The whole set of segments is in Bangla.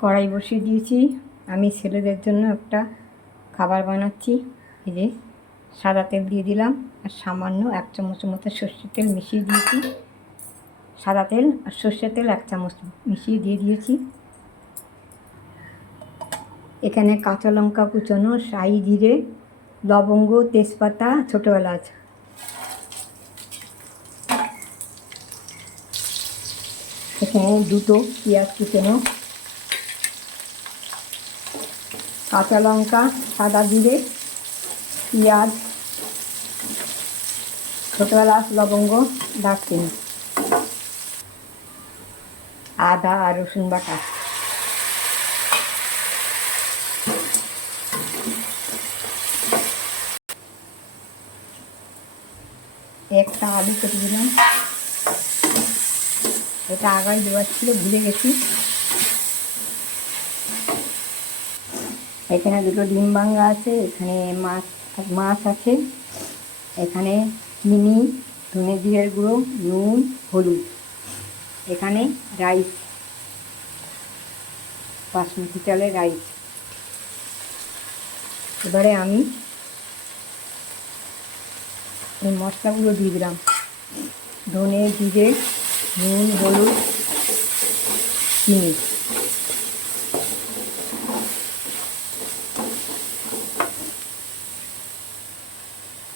কড়াই বসিয়ে দিয়েছি। আমি ছেলেদের জন্য একটা খাবার বানাচ্ছি। এই যে সাদা তেল দিয়ে দিলাম আর সামান্য এক চামচের মতো সর্ষের তেল মিশিয়ে দিয়েছি। সাদা তেল আর সর্ষের তেল এক চামচ মিশিয়ে দিয়ে দিয়েছি। এখানে কাঁচা লঙ্কা কুচনো সাই জিরে, লবঙ্গ, তেজপাতা, ছোটো এলাচ। এখানে দুটো পেঁয়াজ কুচনো কাঁচা লঙ্কা, সাদা জিরে, পেঁয়াজ ছোটো এলাচ লবঙ্গ, দারচিনি, আদা আর রসুন বাটা। একটা আলু কেটে দিলাম। এটা আগায় দেওয়ার ছিল, ভুলে গেছি। এখানে দুটো ডিম ভাঙ্গা আছে, এখানে মাছ মাছ আছে। এখানে চিনি, ধনে জিরের গুঁড়ো, নুন, হলুদ। এখানে রাইস, বাসমতি চালের রাইস। এবারে আমি এই মশলাগুলো দিয়ে দিলাম। ধনে, জিরে, নুন, হলুদ, চিনি।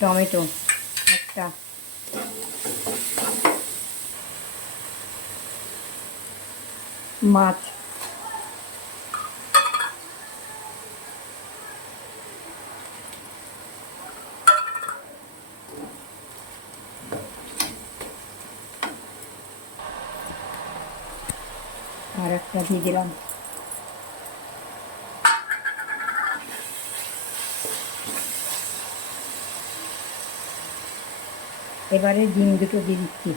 টমেটো একটা। মাছ। আর একটা দিয়ে দিলাম। এবারে ডিম দুটো দিয়ে দিচ্ছি।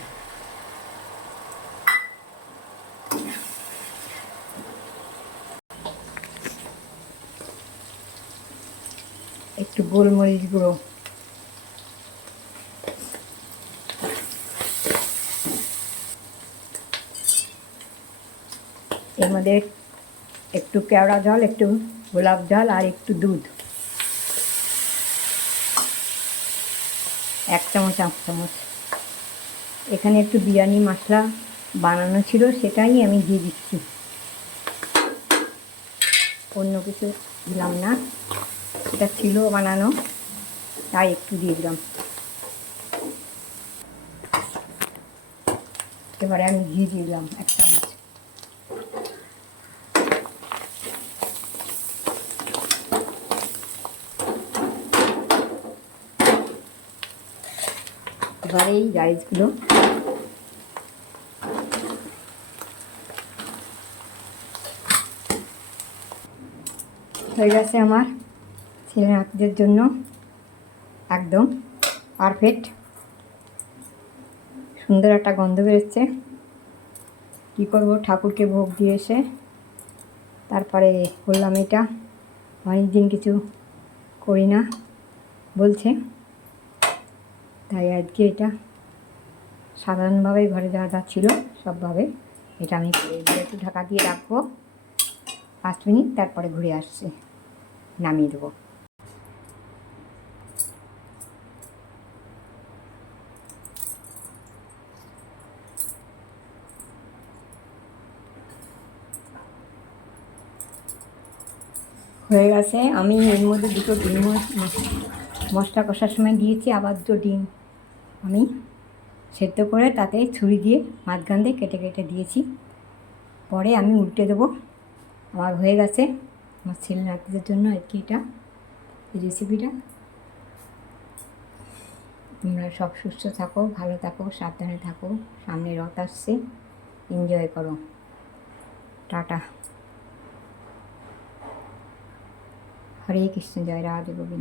একটু গোলমরিচ গুঁড়ো। এর মধ্যে একটু কেওড়া জল, একটু গোলাপ জল আর একটু দুধ। এক চামচ এক চামচ। এখানে একটু বিরিয়ানি মশলা বানানো ছিল, সেটাই আমি দিয়ে দিচ্ছি। অন্য কিছু দিলাম না। এটা ছিল বানানো, তাই একটু দিয়ে দিলাম। এবারে আমি ঘি দিয়ে দিলাম, এক চামচ। এবারে এই রাইসগুলো হয়ে গেছে আমার ছেলে নাতিদের জন্য একদম পারফেক্ট সুন্দর একটা গন্ধ বেরোচ্ছে। কী করব? ঠাকুরকে ভোগ দিয়ে এসে তারপরে করলাম এটা অনেক দিন কিছু করি না, বলছে। তাই আজকে এটা সাধারণভাবে ঘরে যা যা ছিল সবভাবে এটা আমি একটু ঢাকা দিয়ে রাখব। পাঁচ মিনিট তারপরে ঘুরে আসছে। নামিয়ে দেবো। হয়ে গেছে। আমি এর মধ্যে দুটো ডিম মশলা কষার সময় দিয়েছি, আবার দুটো ডিম আমি সেদ্ধ করে তাতে ছুরি দিয়ে মাঝখান দিয়ে কেটে কেটে দিয়েছি। পরে আমি উল্টে দেবো। আমার হয়ে গেছে আমার ছেলে নাতিদের জন্য আর কি এটা, এই রেসিপিটা তোমরা সব সুস্থ থাকো, ভালো থাকো, সাবধানে থাকো, সামনে রথ আসছে। এনজয় করো। টাটা। হরে কৃষ্ণ, জয় রাধে গোবিন্দ।